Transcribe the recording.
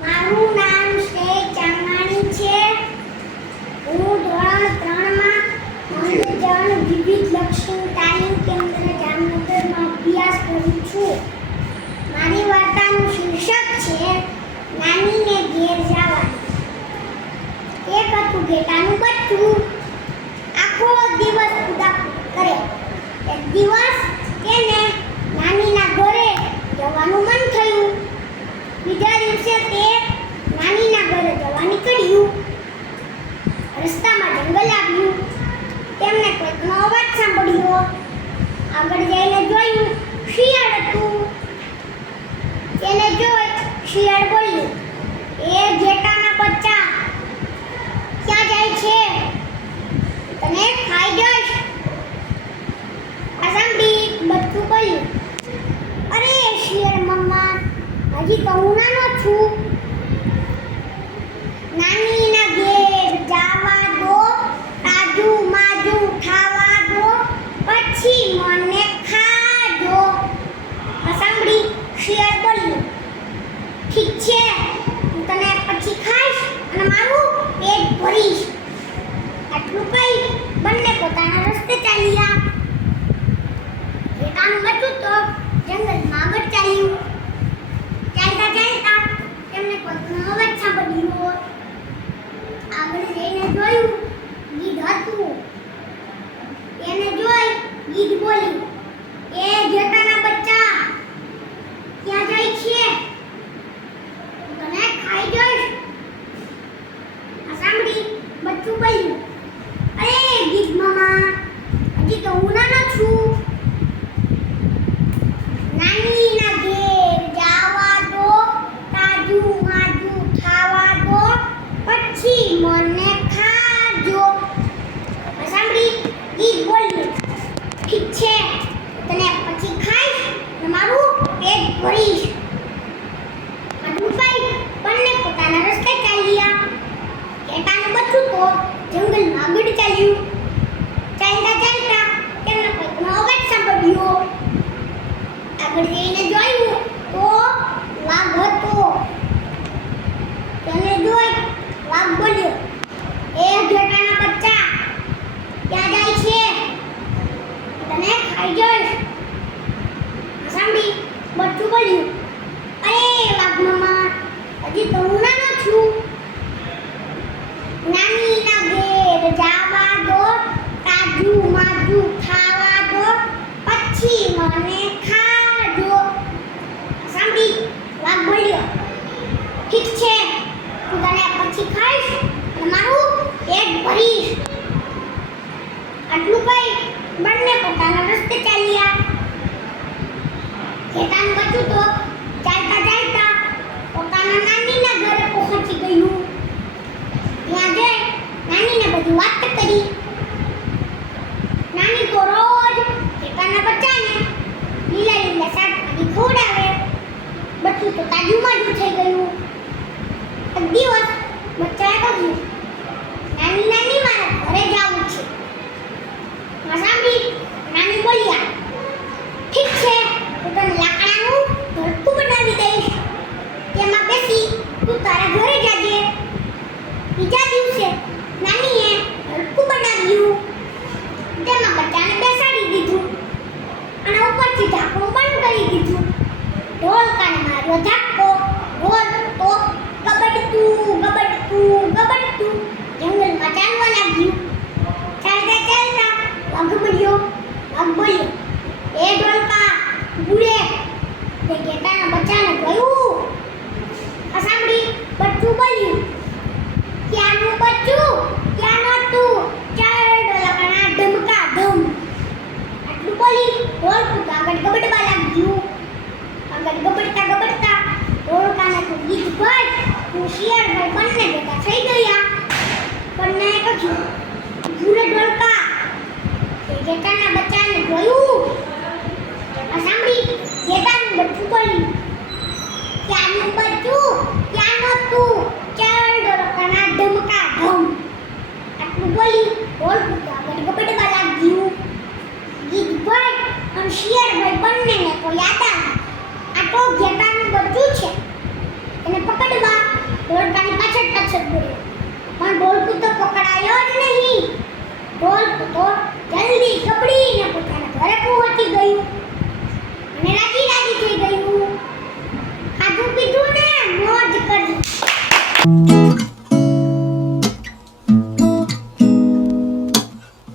મારું નામ શ્રેય ચાંગાણી છે. હું ધોરણ 3 માં અંધજન વિવિધ લક્ષણ તાલીમ કેન્દ્ર જામનગરમાં અભ્યાસ કરું છું. મારી વાર્તાનું શીર્ષક છે નાનીને ઘેર જવાનું. એક હતું ઘેટાનું બચ્ચું. આખો દિવસ કુદાકુદ કરે. એક દિવસ તેને નાનીના ઘરે જવાનું મન થયું. બીજા દિવસે તે નાનીના ઘરે જવા નીકળ્યું. રસ્તામાં જંગલ આવ્યું. તેમને કોઈકનો અવાજ સાંભળ્યો. આગળ જઈને જોયું શિયાળ હતું. તેને જોઈ શિયાળ બોલ્યું, એ ઘેટાના બચ્ચા, ક્યાં જાય છે? તને ખાઈ જઈશ. આ સાંભળી બચ્ચું બોલ્યું, અરે શિયાળ મમ્મા, હજી તો હું નાનો છું. નાનીના ઘેર જાવા દો, તાજું માજું ખાવા દો, પછી મને ખાજો. આ સાંભળી શિયાળ બોલ્યું, ઠીક છે, હું તને પછી ખાઈશ અને મારું પેટ ભરીશ. આટલું કહી બંને પોતાના રસ્તે ચાલ્યા. ઘેટાનું બચ્ચું તો જંગલમાં આગળ ચાલ્યું. ચાલતા ચાલતા તેમને કોઈકનો અવાજ સાંભળ્યો. આગળ જઈને જોયું ગીધ હતું. તેને જોઈ ગીધ બોલી, એ ઘેટાના બચ્ચા, ક્યાં જાય છે? તને ખાઈ જઈશ. આ સાંભળી બચ્ચું બોલ્યું, અરે ગીધ મામા, હજી તો હું નાનો છું. નાનીના ઘેર જાવા દો, તાજું માજું ખાવા દો, પછી મને ખાજો. આ સાંભળી ગીધ બોલ્યું, ઠીક છે, તને પછી ખાઈશ અને મારું પેટ ભરીશ. આટલું કહી બંને પોતાના રસ્તે ચાલ્યા. ઘેટાનું બચ્ચું તો જંગલમાં આગળ ચાલ્યું. ચાલતા ચાલતા તેમને કોઈકનો અવાજ સાંભળ્યો. આગળ જઈને જોયું તો વાઘ હતો. તેને જોઈ વાઘ બોલ્યો, એ ઘેટાના બચ્ચા, ક્યાં જાય છે? તને ખાઈ જઈશ. સાંભળી બચ્ચું બોલ્યું, અરે વાઘ મામા, હજી તો હું નાનો છું. નાનીના ઘેર જાવા દો, તાજું માજું ખાવા દો, પછી મને ખાજો. સાંભળી વાઘ બોલ્યો, ઠીક છે, હું તને પછી ખાઈશ અને મારું પેટ ભરીશ. આટલું કહી બંને પોતાના રસ્તે ચાલ્યા. ઘેટાનું બચ્ચું તો ચાલતા ચાલતા પોતાના નાનીના ઘરે પહોંચી ગયું. ત્યાં જઈ નાનીને બધી વાત કરી. નાની તો રોજ ઘેટાના બચ્ચાને લીલા લીલા શાકભાજી ખવડાવે. બચ્ચું તો તાજું માજું થઈ ગયું. એક દિવસ બચ્ચાએ કહ્યું, નાની નાની, મારે ઘરે જવું છે. સાંભળી નાની બોલ્યા, ઠીક છે, હું તને લાકડાનું ઘરકું બનાવી દઈશ. તેમાં બેસી તું તારા ઘરે જાજે. બીજા દિવસે નાનીએ ઘરકું બનાવ્યું. તેમાં બચ્ચાને બેસાડી દીધું અને ઉપરથી ઢાંકણું બંધ કરી દીધું. ઢોલકાને માર્યો ઝાટકો. ઢોલ તો ગબડતું ગબડતું ગબડતું જંગલમાં ચાલવા લાગ્યું. ચાલતા ચાલતા વાઘ મળ્યો. વાઘ બોલ્યો, એ ઢોલકા, ઉડે. તે ઘેટાના બચ્ચાને જોયું. આ સાંભળી બચ્ચું બોલ્યું, ક્યાંનું બચ્ચું, ક્યાં નહોતું, ચાર ઢોલકાના ધમકા ધમ. આટલું બોલી ઢોલકું તો આગળ ગબડવા લાગ્યું. આગળ ગબડતા ગબડતા ઢોલકાને તો ગીધ ભાઈ હું શિયાળ ભાઈ બંને ભેગા થઈ ગયા. બંનેએ કહ્યું, ભૂરે ઢોલકા, તે ઘેટાના બચ્ચાને જોયું. આ સાંભળી ઘેટાનું બચ્ચું બોલ્યું, ક્યાંનું બચ્ચું, ક્યાં નહોતું, ચાર ઢોલકાના ધમકા ધમ. આટલું બોલી ઢોલકું તો આગળ ગબડવા લાગ્યું. ગીધ ભાઈ અને શિયાળ ભાઈ બંને યાદ આવે આ તો ઘેર